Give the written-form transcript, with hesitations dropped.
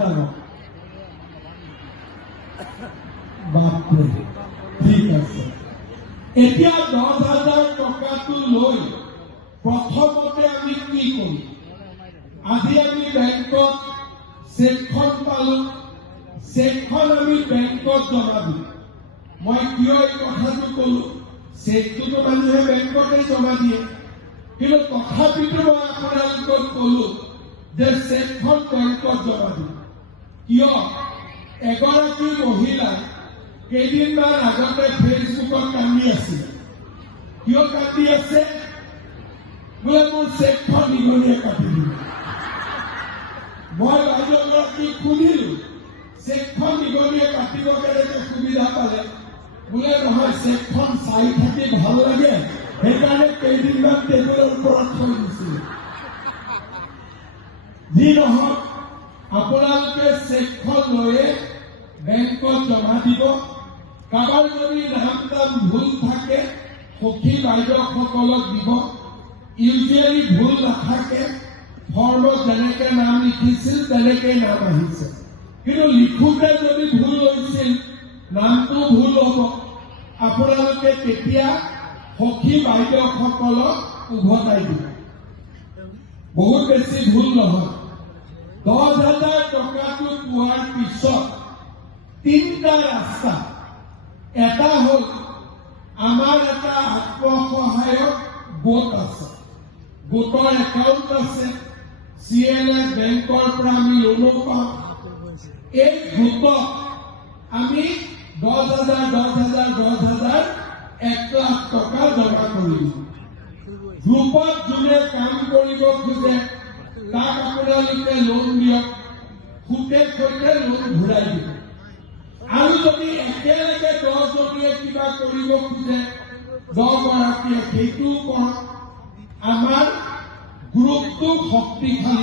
ডাঙৰ বাপৰে ঠিক আছে এতিয়া 10,000 টকাটো লৈ প্ৰথমতে আমি কি কৰিম আজি আমি বেংকত চেকখন পালো চেকখন আমি বেংকত জমা দিম মই কিয় এই কথাটো কলো চেকটোতো মানুহে বেংকতে জমা দিয়ে কিন্তু তথাপিতো মই আপোনালোকক কলো যে চেকখন বেংকত জমা দিম কিয় এগৰাকী মহিলা কেইদিনমান আগতে ফেচবুকত কান্দি আছিল কিয় কান্দি আছে বোলে মোৰ চেকখন নিগনিয়ে কাটি দিলে মই বাইদেউগৰাকীক সুধিলো চেকখন নিগনিয়ে কাটিব কেনেকে সুবিধা পালে বোলে নহয় চেকখন চাই থাকি ভাল লাগে সেইকাৰণে কেইদিনমান টেবুলৰ ওপৰত থৈ দিছিল যি নহওক আপোনালোকে চেকখন লৈয়ে বেংকত জমা দিব কাৰোবাৰ যদি নাম ভুল থাকে সখী বাইদেউসকলক দিব ইউজুৱেলি ভুল নাথাকে ফৰ্মত যেনেকে নাম লিখিছিল তেনেকে নাম আহিছে কিন্তু লিখোতে যদি ভুল হৈছিল নামটো ভুল হ'ব আপোনালোকে তেতিয়া সখী বাইদেউসকলক উভতাই দিব বহুত বেছি ভুল নহয় 10,000 টকাটো পোৱাৰ পিছত তিনিটা ৰাস্তা এটা হ'ল আমাৰ এটা আত্মসহায়ক গোট আছে গোটৰ একাউণ্ট আছে CNA বেংকৰ পৰা আমি লোনো পাওঁ এই গোটত আমি 10,000 1 লাখ টকা জমা কৰিম গ্ৰুপত যোনে কাম কৰিব খোজে তাক আপোনালোকে লোন দিয়ক সুতে সৈতে লোন ঘূৰাই দিব আৰু যদি একেলগে 10 জনীয়ে কিবা কৰিব খোজে 10 গৰাকীয়ে সেইটোও কৰক আমাৰ গ্ৰুপটো শক্তিশালী